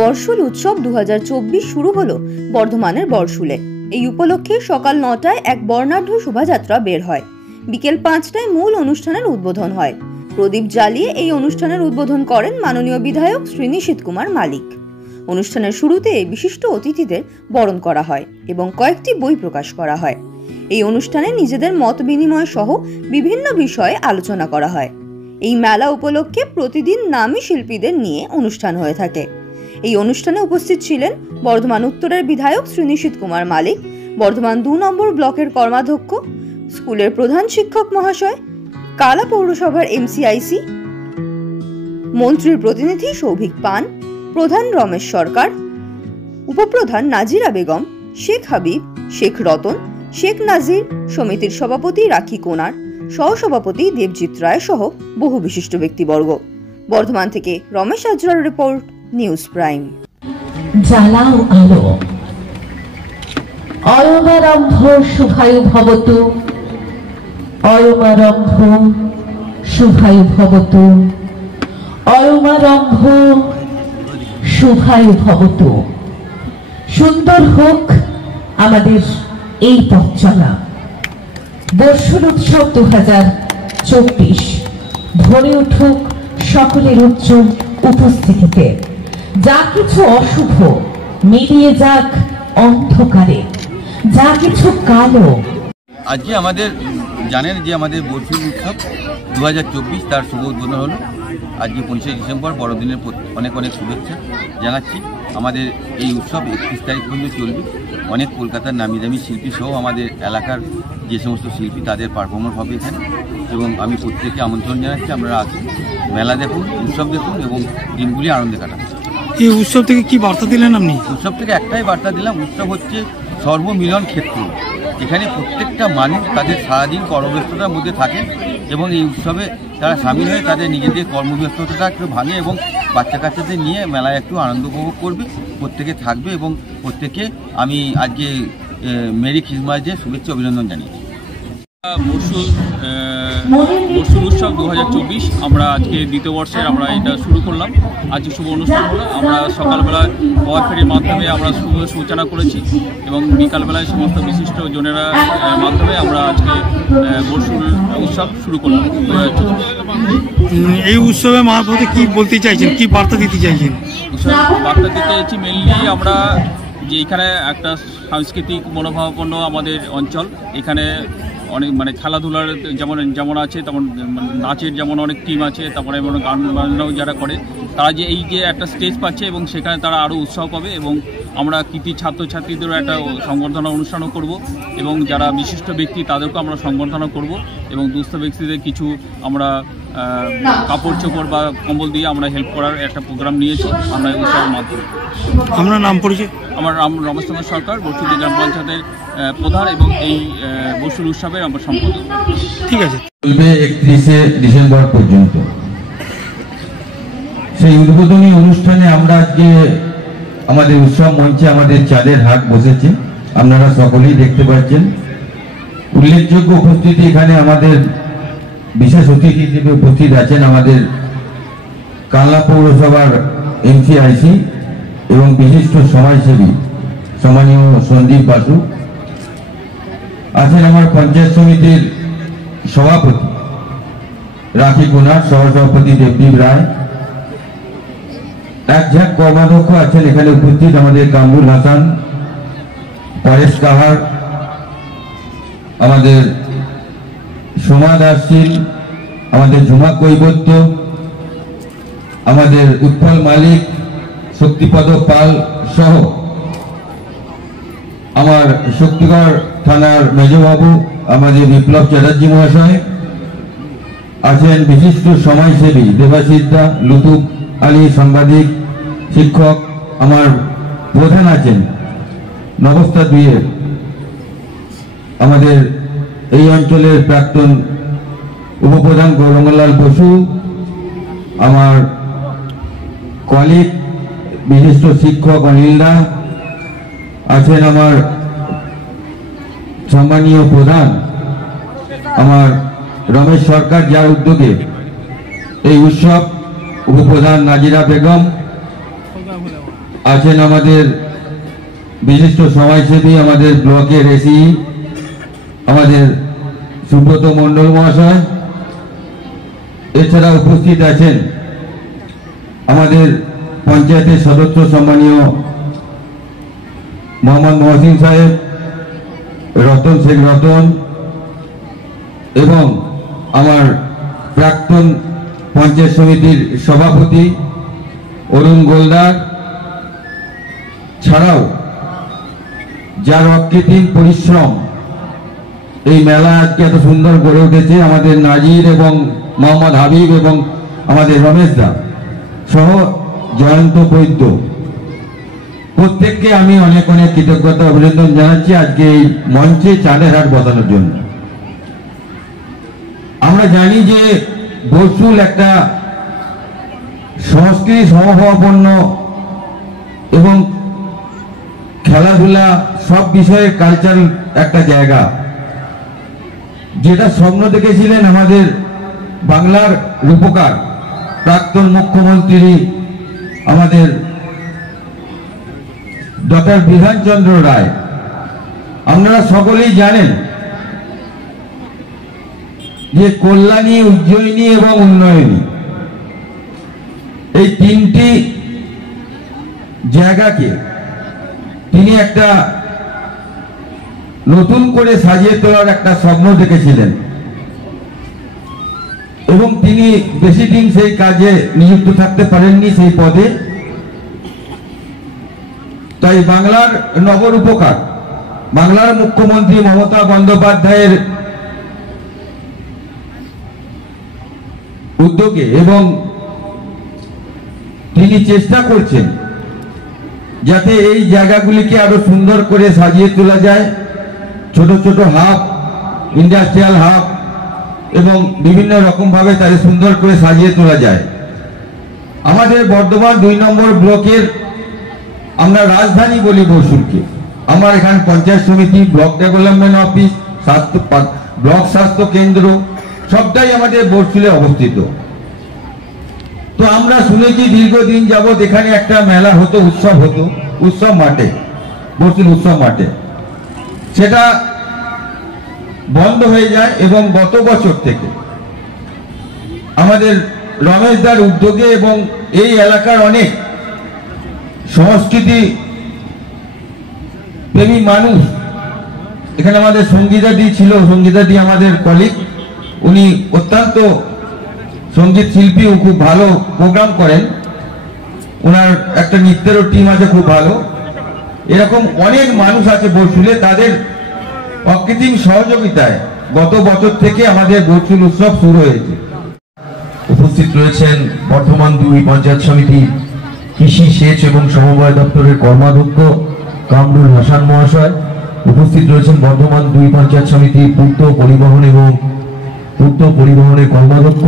বর্ষুল উৎসব 2024 শুরু হলো বর্ধমানের বর্ষুলে। এই উপলক্ষে সকাল 9টায় এক বর্ণাঢ্য শোভাযাত্রা বের হয়। বিকেল 5টায় মূল অনুষ্ঠানের উদ্বোধন হয়। প্রদীপ জ্বালিয়ে এই অনুষ্ঠানের উদ্বোধন করেন মাননীয় বিধায়ক শ্রী নিশীথ কুমার মালিক। অনুষ্ঠানের শুরুতে বিশিষ্ট অতিথিদের বরণ করা হয় এবং কয়েকটি বই প্রকাশ করা হয়। এই অনুষ্ঠানে নিজেদের মত বিনিময় সহ বিভিন্ন বিষয়ে আলোচনা করা হয়। এই মেলা উপলক্ষে প্রতিদিন নামী শিল্পীদের নিয়ে অনুষ্ঠান হয়ে থাকে। এই অনুষ্ঠানে উপস্থিত ছিলেন বর্ধমান উত্তরের বিধায়ক শ্রী নিশীথ কুমার মালিক, বর্ধমান 2 নম্বর ব্লকের কর্মাধ্যক্ষ, স্কুলের প্রধান শিক্ষক মহাশয়, কালা পৌরসভার এমসিআইসি, মন্ত্রীর প্রতিনিধি সৌভিক পান, প্রধান রমেশ সরকার, উপপ্রধান নাজিরা বেগম, শেখ হাবিব, শেখ রতন, শেখ নাজির, সমিতির সভাপতি রাখি কোনার, সহসভাপতি দেবজিৎ রায় সহ বহু বিশিষ্ট ব্যক্তিবর্গ। বর্ধমান থেকে রমেশ আজরার রিপোর্ট, নিউজ প্রাইম। জ্বালাও আলো, অয়মারম্ভ শুভায়ু ভবতু, অয়মারম্ভ শুভায়ু ভবতু, অয়মারম্ভ শুভায়ু ভবতু। সুন্দর হোক আমাদের এই পথ চলা। বর্ষুল উৎসব 2024 ভরে উঠুক সকলের উজ্জ্বল উপস্থিতিতে। যা কিছু অশুভ মিলিয়ে যাক অন্ধকারে, যা কিছু কালো। আজকে আমাদের জানেন যে আমাদের বর্ষুল উৎসব 2024 তার শুভ উদ্বোধন হলো। আজকে 25 ডিসেম্বর, বড়দিনের অনেক অনেক শুভেচ্ছা জানাচ্ছি। আমাদের এই উৎসব 31 তারিখ পর্যন্ত চলবে। অনেক কলকাতার নামি দামি শিল্পী সহ আমাদের এলাকার যে সমস্ত শিল্পী তাদের পারফরমেন্স হবে এখানে, এবং আমি প্রত্যেককে আমন্ত্রণ জানাচ্ছি আপনারা আসুন, মেলা দেখুন, উৎসব দেখুন এবং দিনগুলি আনন্দে কাটান। এই উৎসব থেকে কি বার্তা দিলেন আপনি? উৎসব থেকে একটাই বার্তা দিলাম, উৎসব হচ্ছে সর্বমিলন ক্ষেত্র। এখানে প্রত্যেকটা মানুষ তাদের সারাদিন কর্মব্যস্ততার মধ্যে থাকেন এবং এই উৎসবে তারা সামিল হয়ে তাদের নিজেদের কর্মব্যস্ততা একটু ভাঙে এবং বাচ্চা কাচ্চাদের নিয়ে মেলায় একটু আনন্দ উপভোগ করবে, প্রত্যেকে থাকবে এবং প্রত্যেকে আমি আজকে মেরি খ্রিসমাস ডে শুভেচ্ছা অভিনন্দন জানিয়েছি। বর্ষুল উৎসব 2024 আমরা আজকে দ্বিতীয় বর্ষের আমরা এটা শুরু করলাম। আজকে শুভ অনুষ্ঠান হলো। আমরা সকালবেলা পাওয়ার ফেরির মাধ্যমে আমরা শুভ সূচনা করেছি এবং বিকালবেলায় সমস্ত বিশিষ্ট জনেরা মাধ্যমে আমরা আজকে বর্ষুল উৎসব শুরু করলাম 2024। এই উৎসবে মারফতে কি বলতে চাইছেন, কি বার্তা দিতে চাইছেন? বার্তা দিতে চাইছি মেনলি আমরা যে এখানে একটা সাংস্কৃতিক মনোভাবাপন্ন আমাদের অঞ্চল। এখানে অনেক খেলাধুলার যেমন আছে, তেমন নাচের যেমন অনেক টিম আছে, তারপরে গান বাজনাও যারা করে তারা যে এই যে একটা স্টেজ পাচ্ছে এবং সেখানে তারা আরও উৎসাহ পাবে এবং আমরা কৃতি ছাত্রছাত্রীদেরও একটা সংবর্ধনা অনুষ্ঠানও করব এবং যারা বিশিষ্ট ব্যক্তি তাদেরকেও আমরা সংবর্ধনা করব এবং দুস্থ ব্যক্তিদের কিছু আমরা কাপড় চোপড় বা কম্বল দিয়ে আমরা হেল্প করার একটা প্রোগ্রাম নিয়েছি আমরা এই উৎসবের মাধ্যমে। আপনার নাম পরিচয়? আমার রমেশ সরকার, বর্ষুল গ্রাম পঞ্চায়েতের প্রধান এবং এই বর্ষুল উৎসবের আমার সম্পাদক। ঠিক আছে, চলবে 31শে ডিসেম্বর পর্যন্ত। সেই উদ্বোধনী অনুষ্ঠানে আমরা আজকে আমাদের উৎসব মঞ্চে আমাদের চাঁদের হাট বসেছে, আপনারা সকলেই দেখতে পাচ্ছেন। উল্লেখযোগ্য উপস্থিতি এখানে আমাদের বিশেষ অতিথি হিসেবে উপস্থিত আছেন আমাদের কালা পৌরসভার এমসিআইসি এবং বিশিষ্ট সমাজসেবী সম্মানীয় সন্দীপ বাসু আছেন, আমার পঞ্চায়েত সমিতির সভাপতি রাখি কোনার, সহসভাপতি দেবদীপ রায়, এক ঝাঁক কর্মাধ্যক্ষ আছেন এখানে উপস্থিত, আমাদের কামরুল হাসান, পরেশ কাহার, আমাদের সোমা দাসশীল, আমাদের ঝুমা কৈবত্য, আমাদের উৎপল মালিক, শক্তিপদ পাল সহ আমার শক্তিগড় থানার মেজবাবু আমাদের বিপ্লব চ্যাটার্জি মহাশয় আছেন, বিশিষ্ট সমাজসেবী দেবাশিস দা, লুতুফ আলী সাংবাদিক, শিক্ষক, আমার প্রধান আছেন নবস্তা 2-এর আমাদের এই অঞ্চলের প্রাক্তন উপপ্রধান গৌরঙ্গলাল বসু, আমার কলিগ বিশিষ্ট শিক্ষক অনিল দা আছেন, আমার সম্মানীয় প্রধান আমার রমেশ সরকার, যার উদ্যোগে এই উৎসব, উপপ্রধান নাজিরা বেগম, আছেন আমাদের বিশিষ্ট সমাজসেবী, আমাদের ব্লকের এসি আমাদের সুব্রত মণ্ডল মহাশয়। এছাড়া উপস্থিত আছেন আমাদের পঞ্চায়েতের সদস্য সম্মানীয় মোহাম্মদ মহসিন সাহেব, রতন শেখ রতন এবং আমার প্রাক্তন পঞ্চায়েত সমিতির সভাপতি অরুণ গোলদার, ছাড়াও যার অকৃত্রিম পরিশ্রম এই মেলা আজকে এত সুন্দর গড়ে উঠেছে, আমাদের নাজির এবং মোহাম্মদ হাবিব এবং আমাদের রমেশ দা সহ জয়ন্ত বৈদ্য, প্রত্যেককে আমি অনেক অনেক কৃতজ্ঞতা অভিনন্দন জানাচ্ছি আজকে এই মঞ্চে চাঁদের হাট বসানোর জন্য। আমরা জানি যে বরশুল একটা সংস্কৃতি সমভাবাপন্ন এবং খেলাধুলা সব বিষয়ে কালচারাল একটা জায়গা, যেটা স্বপ্ন দেখেছিলেন আমাদের বাংলার রূপকার প্রাক্তন মুখ্যমন্ত্রী আমাদের ডক্টর বিধানচন্দ্র রায়। আপনারা সকলেই জানেন যে কল্যাণী, উজ্জয়িনী এবং উন্নয়নী এই তিনটি জায়গাকে তিনি একটা নতুন করে সাজিয়ে তোলার একটা স্বপ্ন দেখেছিলেন এবং তিনি বেশি দিন সেই কাজে নিযুক্ত থাকতে পারেননি সেই পদে। তাই বাংলার নবরূপকার, বাংলার মুখ্যমন্ত্রী মমতা বন্দ্যোপাধ্যায়ের উদ্যোগে এবং তিনি চেষ্টা করছেন যাতে এই জায়গাগুলিকে আরো সুন্দর করে সাজিয়ে তোলা যায়, ছোট ছোট হাব, ইন্ডাস্ট্রিয়াল হাব এবং বিভিন্ন রকম ভাবে তাদের সুন্দর করে সাজিয়ে তোলা যায়। আমাদের বর্ধমান 2 নম্বর ব্লকের আমরা রাজধানী বলি বরশুলকে। আমার এখানে পঞ্চায়েত সমিতি, ব্লক ডেভেলপমেন্ট অফিস, ব্লক স্বাস্থ্য কেন্দ্র সবটাই আমাদের বরশুলে অবস্থিত। তো আমরা শুনেছি দীর্ঘদিন যাবৎ এখানে একটা মেলা হতো, উৎসব হতো, উৎসব মাঠে, বরশুল উৎসব মাঠে, সেটা বন্ধ হয়ে যায় এবং গত বছর থেকে আমাদের রমেশ দার উদ্যোগে এবং এই এলাকার অনেক সংস্কৃতি প্রেমী মানুষ, এখানে আমাদের সঙ্গীতাদি ছিল, সঙ্গীতাদি আমাদের কলিগ, উনি অত্যন্ত সঙ্গীত শিল্পী, খুব ভালো প্রোগ্রাম করেন, ওনার একটা নৃত্যেরও টিম আছে খুব ভালো। এরকম অনেক মানুষ আছে বরশুলে, তাদের অকৃত্রিম সহযোগিতায় গত বছর থেকে আমাদের বরশুল উৎসব শুরু হয়েছে। উপস্থিত রয়েছেন বর্ধমান 2 পঞ্চায়েত সমিতি কৃষি, সেচ এবং সমবায় দপ্তরের কর্মাধ্যক্ষ কামরুল হাসান মহাশয়। উপস্থিত রয়েছেন বর্ধমান 2 পঞ্চায়েত সমিতি পূর্ত পরিবহন এবং পূর্ত পরিবহনের কর্মাধ্যক্ষ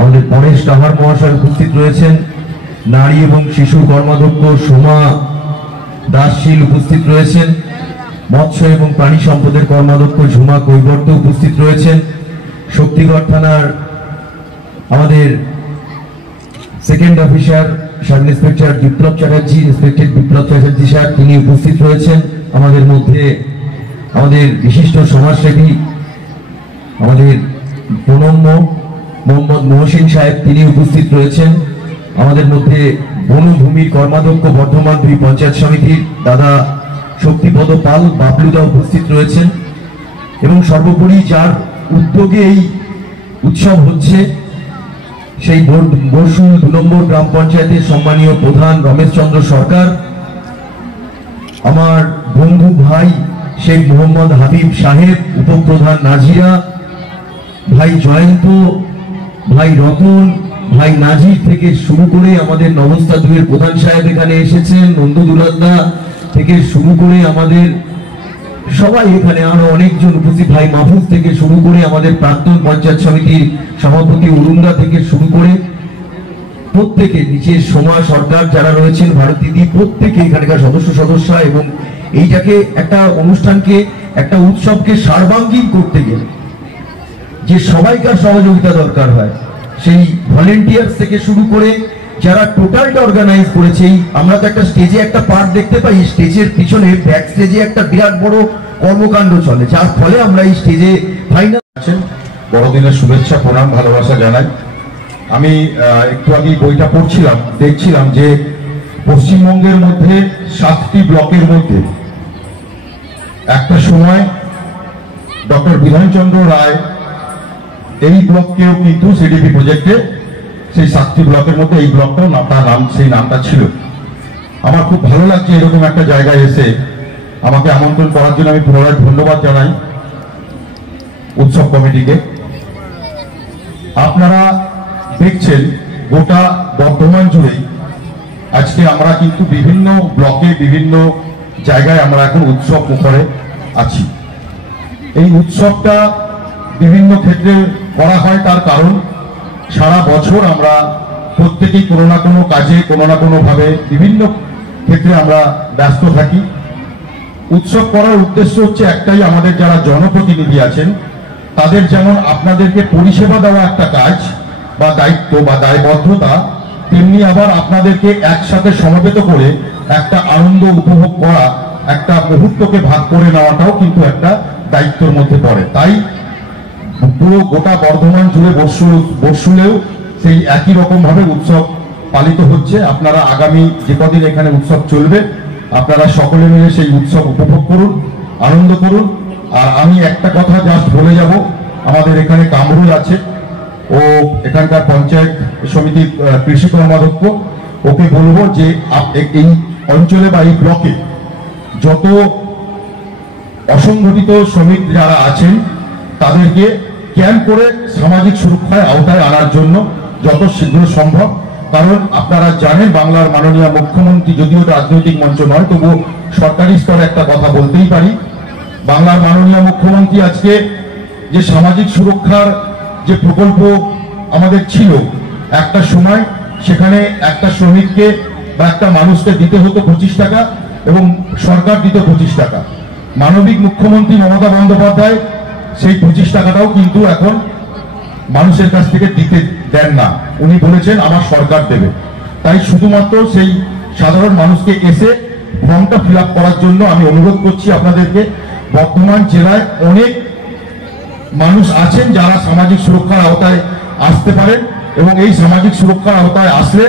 আমাদের পরেশ কাহার মহাশয়। উপস্থিত রয়েছেন নারী এবং শিশু কর্মাধ্যক্ষ সোমা দাসশীল। উপস্থিত রয়েছেন মৎস্য এবং প্রাণী সম্পদের কর্মাধ্যক্ষ ঝুমা কৈবর্ত। উপস্থিত রয়েছেন শক্তিগড় থানার আমাদের সেকেন্ড অফিসার সাব ইন্সপেক্টর বিপ্লব চ্যাটার্জি, ইন্সপেক্টর বিপ্লব চ্যাটার্জি স্যার, তিনি উপস্থিত রয়েছেন আমাদের মধ্যে। আমাদের বিশিষ্ট সমাজসেবী আমাদের প্রণম্য মোহাম্মদ মহসিন সাহেব, তিনি উপস্থিত রয়েছেন আমাদের মধ্যে। বনভূমির কর্মাধ্যক্ষ বর্ধমান 2 পঞ্চায়েত সমিতির দাদা শক্তিপদ পাল, বাবলুদা উপস্থিত রয়েছেন। এবং সর্বোপরি যার উদ্যোগে এই উৎসব হচ্ছে সেই বরশুল 2 নম্বর গ্রাম পঞ্চায়েতের সম্মানীয় প্রধান রমেশ চন্দ্র সরকার, আমার বন্ধু ভাই শেখ মোহাম্মদ হাবিব সাহেব, উপপ্রধান নাজিরা, ভাই জয়ন্ত, ভাই রতন, ভাই নাজির থেকে শুরু করে আমাদের নবস্থা 2 প্রধান সাহেব এখানে এসেছেন, নন্দদুলাদা থেকে শুরু করে আমাদের সবাই এখানে, আরো অনেকজন উপস্থিত, ভাই মাহফুজ থেকে শুরু করে আমাদের প্রাক্তন পঞ্চায়েত সমিতির সভাপতি অরুণদা থেকে শুরু করে প্রত্যেকে, নিচের সোমা সরকার যারা রয়েছেন, ভারতীদি, প্রত্যেকে এখানকার সদস্য এবং এইটাকে একটা অনুষ্ঠানকে, একটা উৎসবকে সার্বাঙ্গীন করতে গেলে যে সবাইকার সহযোগিতা দরকার হয়, সেই ভলেন্টিয়ার্স থেকে শুরু করে যারা টোটালটা অর্গানাইজ করেছে। আমরা তো একটা স্টেজে একটা পার্ট দেখতে পাই, স্টেজের পিছনে ব্যাক স্টেজে একটা বিরাট বড় কর্মকাণ্ড চলে, যার ফলে আমরা এই স্টেজে ফাইনাল আছেন। বড়দিনের শুভেচ্ছা প্রণাম ভালোবাসা জানাই। আমি একটু আগে বইটা পড়ছিলাম, দেখছিলাম যে পশ্চিমবঙ্গের মধ্যে 7টি ব্লকের মধ্যে একটা সময় ডক্টর বিধানচন্দ্র রায় এই ব্লককেও কিন্তু সিডিপি প্রজেক্টে সেই 7টি ব্লকের মধ্যে এই ব্লকটাও সেই নামটা ছিল। আমার খুব ভালো লাগছে এরকম একটা জায়গায় এসে। আমাকে আমন্ত্রণ করার জন্য আমি পুনরায় ধন্যবাদ জানাই উৎসব কমিটিকে। আপনারা দেখছেন গোটা বর্ধমান জুড়েই আজকে আমরা কিন্তু বিভিন্ন ব্লকে বিভিন্ন জায়গায় আমরা এখন উৎসব মুখরে আছি। এই উৎসবটা বিভিন্ন ক্ষেত্রে করা হয়, তার কারণ সারা বছর আমরা প্রত্যেকেই কোনো না কোনো কাজে কোনো না কোনো ভাবে বিভিন্ন ক্ষেত্রে আমরা ব্যস্ত থাকি। উৎসব করার উদ্দেশ্য হচ্ছে একটাই, আমাদের যারা জনপ্রতিনিধি আছেন তাদের যেমন আপনাদেরকে পরিষেবা দেওয়া একটা কাজ বা দায়িত্ব বা দায়বদ্ধতা, তেমনি আবার আপনাদেরকে একসাথে সমবেত করে একটা আনন্দ উপভোগ করা, একটা মুহূর্তকে ভাগ করে নেওয়াটাও কিন্তু একটা দায়িত্বের মধ্যে পড়ে। তাই পুরো গোটা বর্ধমান জুড়ে বর্ষুলেও সেই একই রকম ভাবে উৎসব পালিত হচ্ছে। আপনারা আগামী যে কদিন এখানে উৎসব চলবে আপনারা সকলে মিলে সেই উৎসব উপভোগ করুন, আনন্দ করুন। আর আমি একটা কথা জাস্ট বলে যাব, আমাদের এখানে কামরুল আছে, ও এখানকার পঞ্চায়েত সমিতির কৃষি কর্মাধ্যক্ষ, ওকে বলবো যে এই অঞ্চলে বা এই ব্লকে যত অসংগঠিত শ্রমিক যারা আছেন তাদেরকে ক্যাম্প করে সামাজিক সুরক্ষার আওতায় আনার জন্য যত শীঘ্র সম্ভব। কারণ আপনারা জানেন বাংলার মাননীয় মুখ্যমন্ত্রী, যদিও রাজনৈতিক মঞ্চ নয় তবু সরকারি স্তরে একটা কথা বলতেই পারি, বাংলার মাননীয় মুখ্যমন্ত্রী আজকে যে সামাজিক সুরক্ষার যে প্রকল্প আমাদের ছিল, একটা সময় সেখানে একটা শ্রমিককে বা একটা মানুষকে দিতে হতো 25 টাকা এবং সরকার দিত 25 টাকা। মানবিক মুখ্যমন্ত্রী মমতা বন্দ্যোপাধ্যায় সেই 25 টাকাটাও কিন্তু এখন মানুষের কাছ থেকে দিতে দেন না, উনি বলেছেন আমার সরকার দেবে। তাই শুধুমাত্র সেই সাধারণ মানুষকে এসে ফর্মটা ফিল আপ করার জন্য আমি অনুরোধ করছি আপনাদেরকে। বর্ধমান জেলায় অনেক মানুষ আছেন যারা সামাজিক সুরক্ষার আওতায় আসতে পারেন এবং এই সামাজিক সুরক্ষার আওতায় আসলে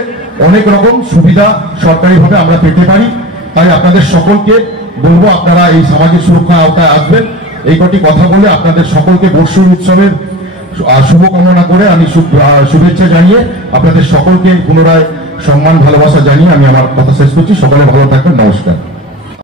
অনেক রকম সুবিধা সরকারিভাবে আমরা পেতে পারি। তাই আপনাদের সকলকে বলবো আপনারা এই সামাজিক সুরক্ষার আওতায় আসবেন। এই কটি কথা বলে আপনাদের সকলকে বর্ষুল উৎসবের শুভকামনা করে আমি শুভেচ্ছা জানিয়ে আপনাদের সকলকে পুনরায় সম্মান ভালোবাসা জানিয়ে আমি আমার কথা শেষ করছি। সকলে ভালো থাকবেন। নমস্কার।